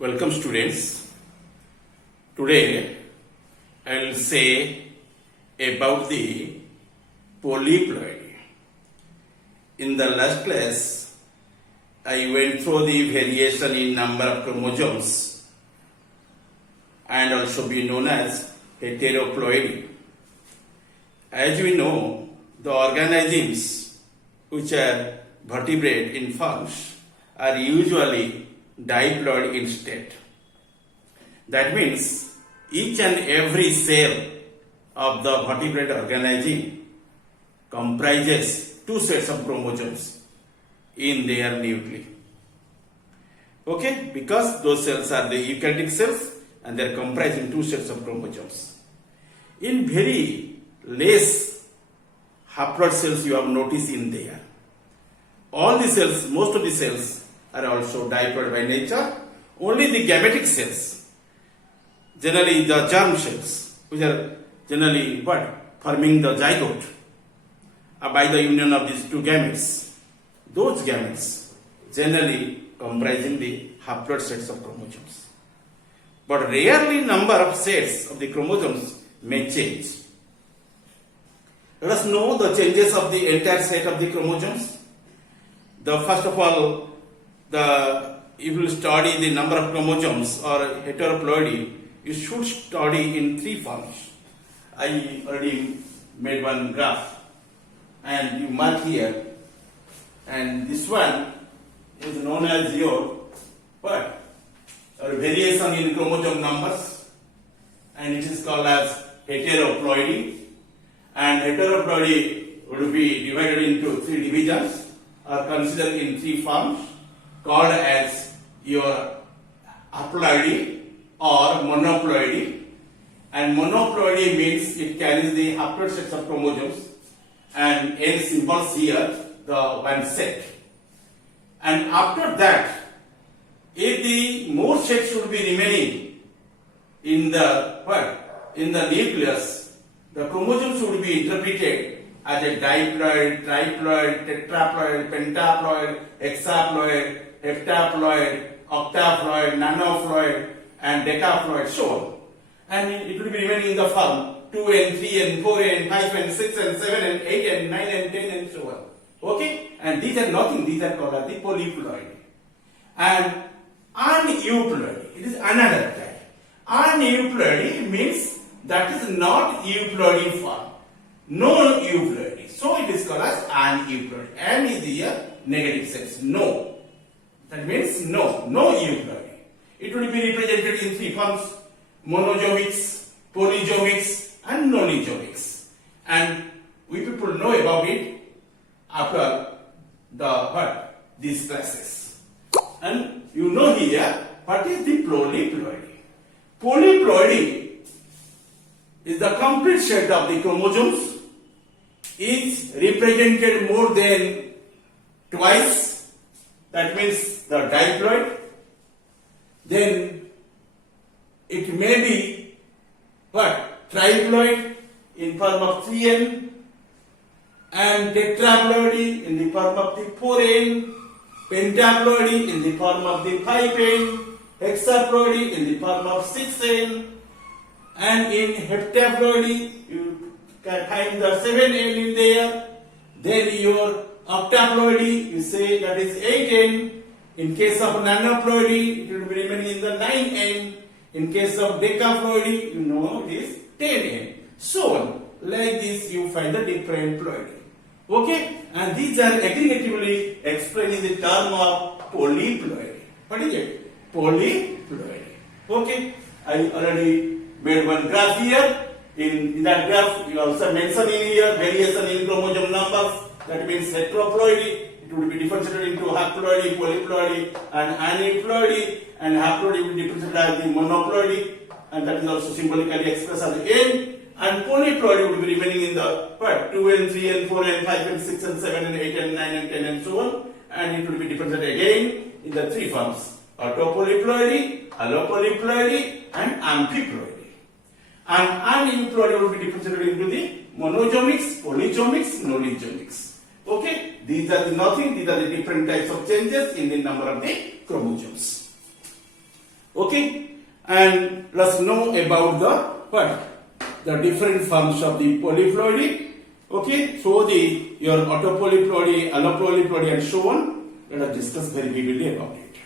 Welcome students. Today I will say about the polyploidy. In the last class I went through the variation in number of chromosomes and also be known as heteroploidy. As we know, the organisms which are vertebrate in forms are usually diploid in state. That means each and every cell of the vertebrate organism comprises two sets of chromosomes in their nuclei. Okay, because those cells are the eukaryotic cells and they are comprising two sets of chromosomes. In very less haploid cells you have noticed in there. All the cells, most of the cells are also diploid by nature. Only the gametic cells, generally the germ cells, which are generally forming the zygote by the union of these two gametes. Those gametes generally comprising the haploid sets of chromosomes. But rarely number of sets of the chromosomes may change. Let us know the changes of the entire set of the chromosomes. First of all, if you study the number of chromosomes or heteroploidy, you should study in three forms. I already made one graph and you mark here, and this one is known as your variation in chromosome numbers, and it is called as heteroploidy. And heteroploidy would be divided into three divisions or considered in three forms called as your haploidy or monoploidy. And monoploidy means it carries the haploid sets of chromosomes and N symbols here the one set. And after that, if the more sets should be remaining in the nucleus, the chromosomes should be interpreted as a diploid, triploid, tetraploid, pentaploid, hexaploid, heptaploid, octaploid, nanoploid, and decaploid, so on. And it will be remaining in the form 2n, 3n, 4n, 5n, 6n, 7n, 8n, 9n, 10n, and so on. Okay? And these are nothing, these are called the polyploidy. And aneuploidy, it is another type. Aneuploidy means that is not euploidy form. No euploidy. So it is called as aneuploidy. An is here negative sense. No. That means no euploidy. It will be represented in three forms: monozoics, polyzoics, and nonizoics. And we people know about it after these classes. And you know here what is the polyploidy. Polyploidy is the complete set of the chromosomes is represented more than twice. That means the diploid. Then it may be triploid in form of 3n, and tetraploidy in the form of the 4n, pentaploidy in the form of the 5n, hexaploidy in the form of 6n, and in heptaploidy you can find the 7n in there. Then your octaploidy, you say that is 8n. In case of nanoploidy, it will be remaining in the 9n. In case of decaploidy, you know it is 10n. So on. Like this, you find the different ploidy. Okay? And these are aggregatively explained in the term of polyploidy. What is it? Polyploidy. Okay? I already made one graph here. In that graph, you also mention in here variation in chromosome numbers. That means heteroploidy. It will be differentiated into haploidy, polyploidy, and aneuploidy. And haploidy will be differentiated as the monoploidy, and that is also symbolically expressed as n. And polyploidy will be remaining in the 2n, 3n, 4n, 5n, 6n, 7n, 8n, 9n, 10n, and so on. And it will be differentiated again in the three forms: autopolyploidy, allopolyploidy, and amphiploidy. And aneuploidy will be differentiated into the monozoics, polyzoics, nonizoics. Okay, these are the different types of changes in the number of the chromosomes. Okay, and let's know about the what? The different forms of the polyploidy. Okay, so your autopolyploidy, allopolyploidy and so on. Let us discuss very vividly about it.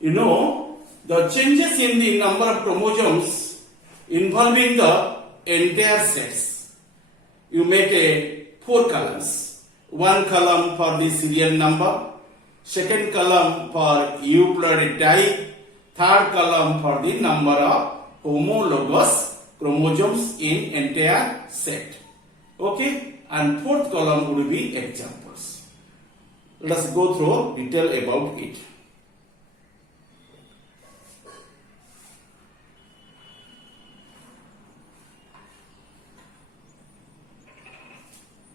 You know, the changes in the number of chromosomes involving the entire sets. You make a 4 columns. One column for the serial number, second column for euploid type, third column for the number of homologous chromosomes in entire set. Okay, and fourth column would be examples. Let us go through detail about it.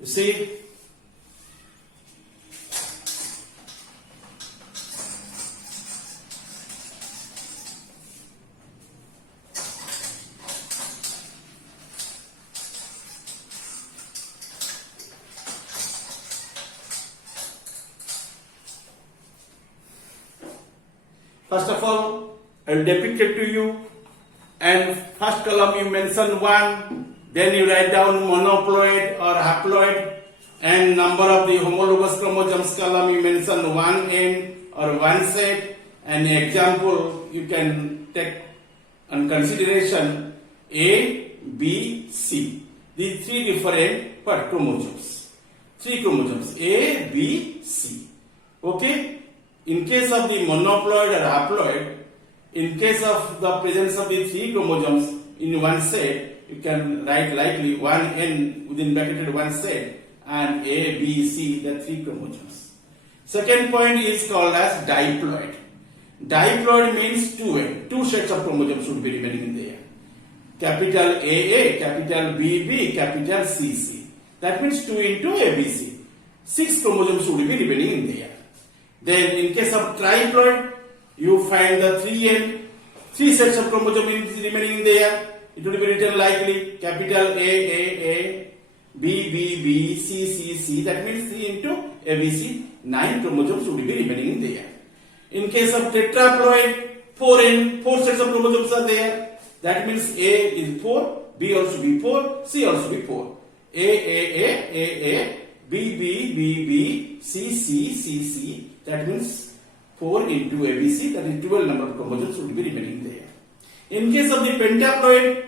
You see, first of all, I will depict it to you, and first column you mention 1, then you write down monoploid or haploid, and number of the homologous chromosomes column you mention 1n or 1 set, and example you can take on consideration A, B, C. These 3 different chromosomes. 3 chromosomes A, B, C. Okay? In case of the monoploid or haploid, in case of the presence of the 3 chromosomes in one set, you can write likely 1n within bracketed 1 set and A, B, C, the 3 chromosomes. Second point is called as diploid. Diploid means 2n. 2 sets of chromosomes should be remaining in there. Capital AA, capital BB, capital CC. That means 2 into ABC. 6 chromosomes should be remaining in there. Then in case of triploid, you find the 3n, 3 sets of chromosomes remaining in there. It will be written likely capital A, B, B, B, C, C, C. That means 3 into ABC. 9 chromosomes should be remaining in there. In case of tetraploid, 4n, 4 sets of chromosomes are there. That means A is 4, B also be 4, C also be 4. A, B, B, B, B, C, C, C, C. That means 4 into ABC, that is 12 number of chromosomes should be remaining there. In case of the pentaploid,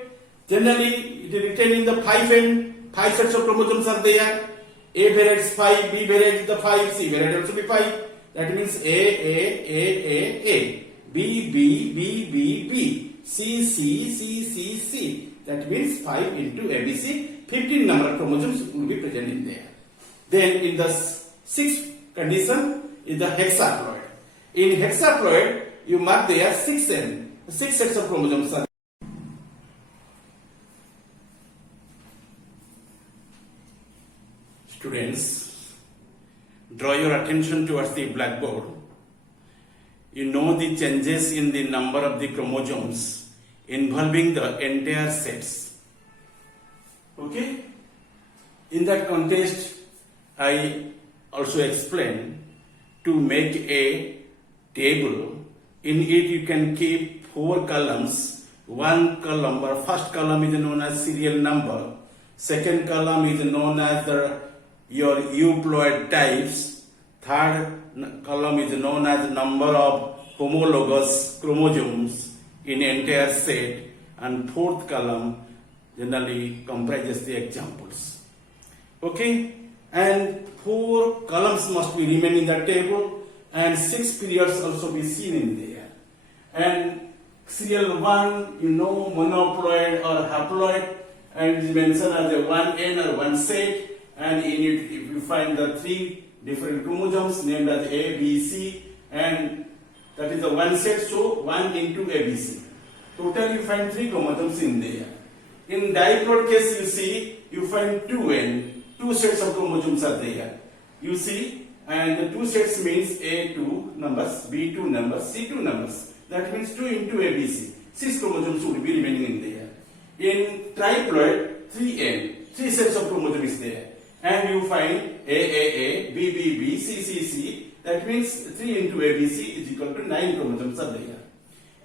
generally it is written in the 5n, 5 sets of chromosomes are there. A varieties 5, B varieties the 5, C varieties also be 5. That means A, B, B, B, B, B, C, C, C, C, C. That means 5 into ABC, 15 number of chromosomes will be present in there. Then in the 6th condition is the hexaploid. In hexaploid, you mark there 6n, 6 sets of chromosomes are. Students, draw your attention towards the blackboard. You know the changes in the number of the chromosomes involving the entire sets. Okay? In that context, I also explained to make a table. In it you can keep 4 columns. One column or first column is known as serial number. Second column is known as your euploid types. Third column is known as number of homologous chromosomes in entire set, and fourth column generally comprises the examples. Okay, and 4 columns must be remain in the table, and 6 periods also be seen in there. And serial 1, you know, monoploid or haploid, and it is mentioned as a 1n or 1 set, and in it if you find the 3 different chromosomes named as A, B, C, and that is the 1 set, so 1 into ABC. Total you find 3 chromosomes in there. In diploid case you see, you find 2n, 2 sets of chromosomes are there. You see, and the 2 sets means A2 numbers, B2 numbers, C2 numbers. That means 2 into ABC. 6 chromosomes would be remaining in there. In triploid, 3N, 3 sets of chromosomes is there. And you find AAA, BBB, CCC. That means 3 into ABC is equal to 9 chromosomes are there.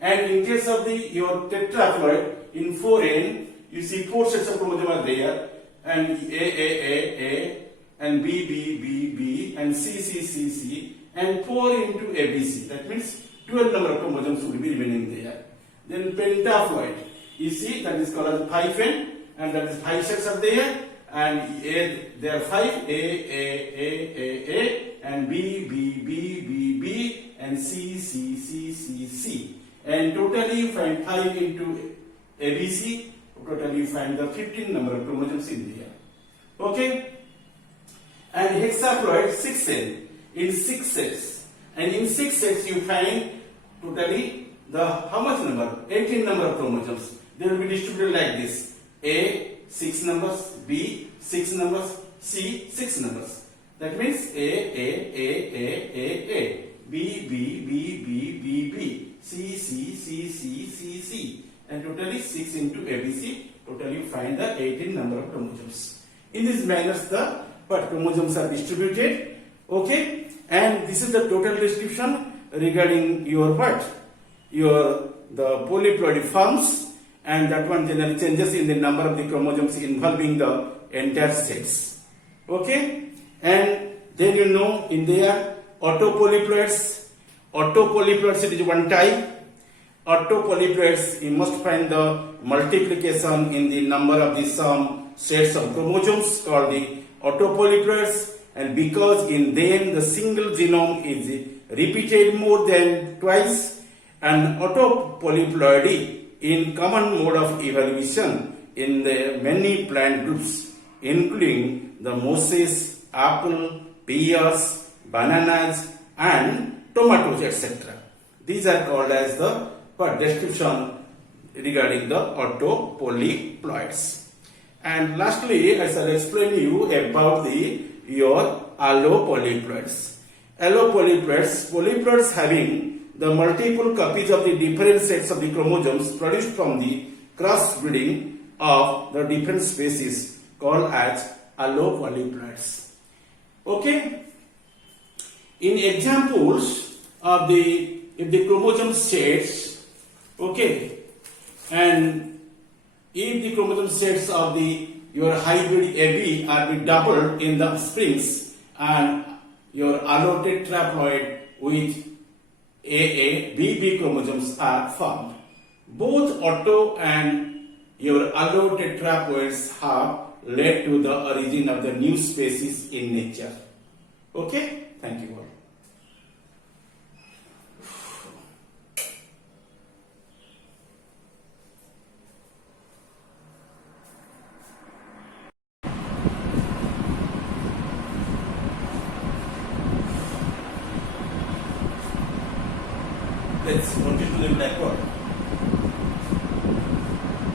And in case of your tetraploid, in 4N, you see 4 sets of chromosomes are there. And A, and B, and C, and 4 into ABC. That means 12 number of chromosomes will be remaining there. Then pentaploid, you see that is called as 5N, and that is 5 sets are there. And there are 5 A, and B, and C. And totally you find 5 into ABC. Totally you find the 15 number of chromosomes in there. Okay? And hexaploid 6N in 6 sets. And in 6 sets you find totally the how much number? 18 number of chromosomes. They will be distributed like this. A 6 numbers, B 6 numbers, C 6 numbers. That means A, B, C, and totally 6 into ABC. Totally you find the 18 number of chromosomes. In this manner the chromosomes are distributed. Okay, and this is the total description regarding your the polyploidy forms, and that one generally changes in the number of the chromosomes involving the entire sets. Okay, and then you know in there autopolyploids. Autopolyploids it is one type. Autopolyploids you must find the multiplication in the number of the some sets of chromosomes called the autopolyploids, and because in them the single genome is repeated more than twice, and autopolyploidy in common mode of evolution in the many plant groups including the mosses, apple, pears, bananas and tomatoes, etc. These are called as the description regarding the autopolyploids. And lastly, I shall explain you about your allopolyploids. Allopolyploids, polyploids having the multiple copies of the different sets of the chromosomes produced from the crossbreeding of the different species called as allopolyploids. Okay? In examples of if the chromosome sets, okay, and if the chromosome sets of your hybrid AB are be doubled in the springs, and your allotetraploid with AA, BB chromosomes are formed. Both auto and your allotetraploids have led to the origin of the new species in nature. Okay, thank you all. Let's continue to the blackboard.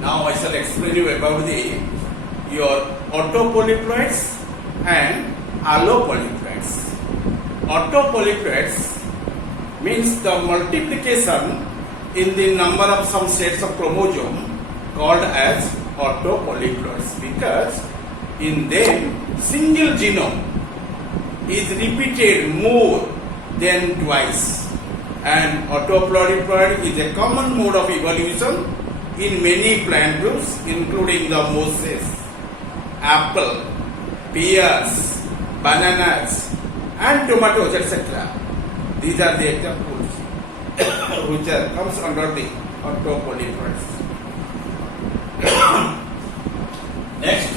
Now I shall explain you about your autopolyploids and allopolyploids. Autopolyploids means the multiplication in the number of some sets of chromosome called as autopolyploids, because in them single genome is repeated more than twice. And autopolyploid is a common mode of evolution in many plant groups including the mosses, apple, pears, bananas and tomatoes, etc. These are the examples which comes under the autopolyploids. Next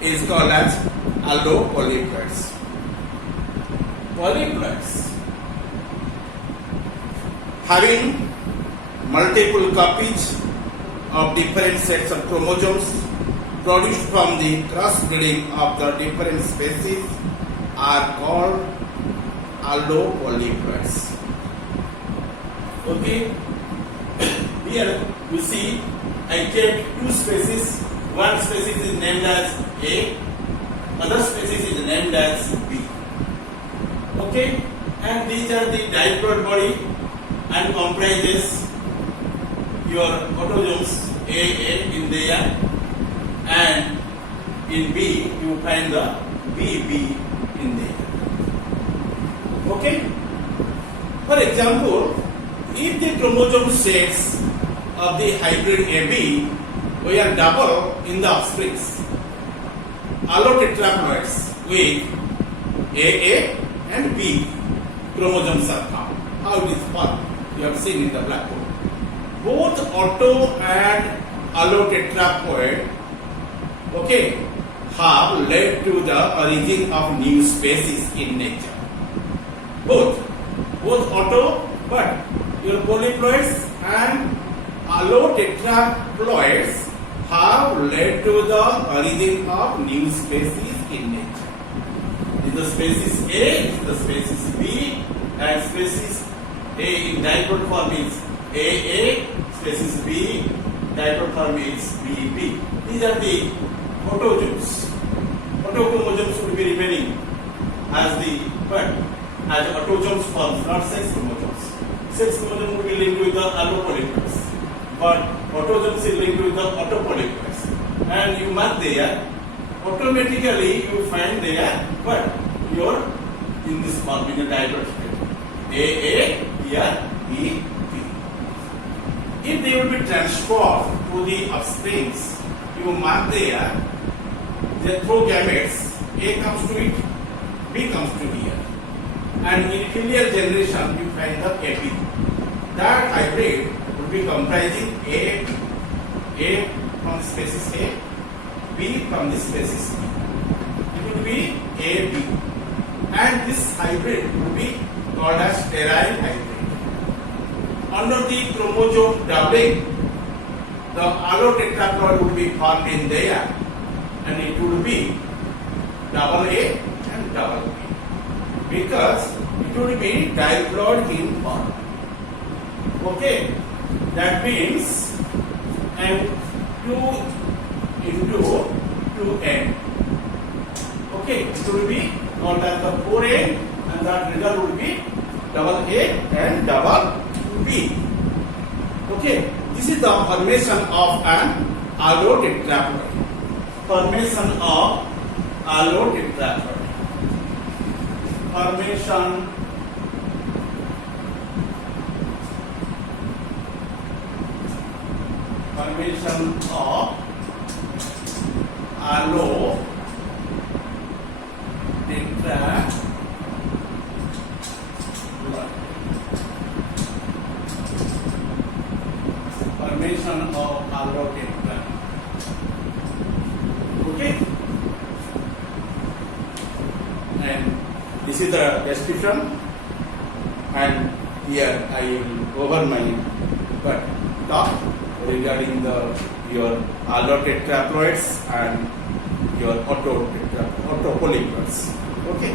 is called as allopolyploids. Polyploids having multiple copies of different sets of chromosomes produced from the crossbreeding of the different species are called allopolyploids. Okay, here you see I kept two species. One species is named as A, other species is named as B. Okay, and these are the diploid body and comprises your autosomes A, AA in there, and in B you find the BB in there. Okay? For example, if the chromosome sets of the hybrid AB were double in the offsprings, allotetraploids with AA and B chromosomes are found. How it is formed? You have seen in the blackboard. Both auto and allotetraploid, okay, have led to the origin of new species in nature. Both auto, but your polyploids and allotetraploids have led to the origin of new species in nature. Is the species A, is the species B, and species A in diploid form is AA, species B, diploid form is BB. These are the autosomes. Autochromosomes would be remaining as the as autosomes forms, not sex chromosomes. Sex chromosome would be linked with the allopolyploids, but autosomes is linked with the autopolyploids. And you mark there, automatically you find there, but your in this form in the diploid state. AA, here, B, B. If they will be transferred to the offsprings, you mark there, they throw gametes, A comes to it, B comes to here. And in filial generation, you find the AB. That hybrid would be comprising A from the species A, B from the species B. It would be AB. And this hybrid would be called as sterile hybrid. Under the chromosome doubling, the allotetraploid would be formed in there, and it would be double A and double B, because it would be diploid in form. Okay, that means M2 into 2N. Okay, it would be called as the 4N, and that result would be double A and double B. Okay, this is the formation of an allotetraploid. Formation of allotetraploid. Formation of allotetraploid. Formation of allotetraploid. Okay, and this is the description, and here I will over my talk regarding your allotetraploids and your autopolyploids. Okay.